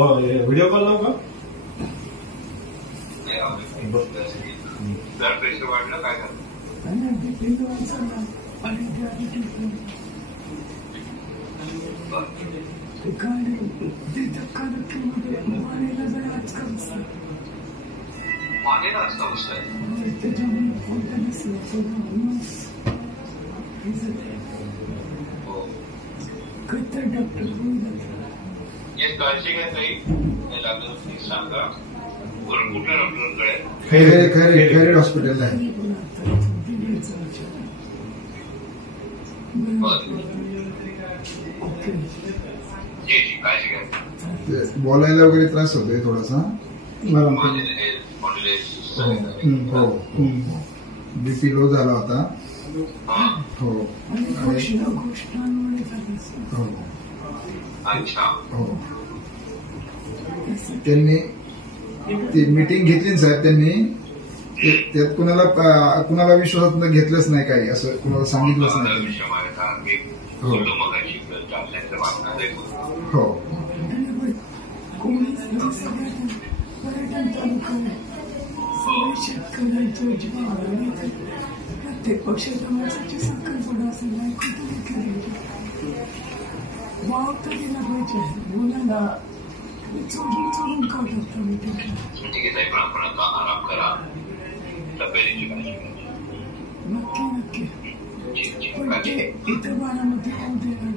Video call लावू का? Blood pressure वाढलं काय झालं? मानेला असं अवस्था आहे. काळजी घ्या काही लागलं सांगा. बरं कुठल्या डॉक्टरांकडे? खैरे हॉस्पिटलला आहे. काळजी घ्या. बोलायला वगैरे त्रास होतोय थोडासा. हो बीपी लो झाला होता. हो अच्छा. हो त्यांनी ती मीटिंग घेतली साहेब. त्यांनी त्यात कुणाला विश्वासात घेतलंच नाही काही असं कुणाला सांगितलंच नाही. हो हो प्रत्येक पक्षाच्या माणसाची संकल्पना असेल वाव तर दिला पाहिजे. मुलांना चोरून काढत आराम करा. नक्की पण ते इथं बारामध्ये होऊ देणार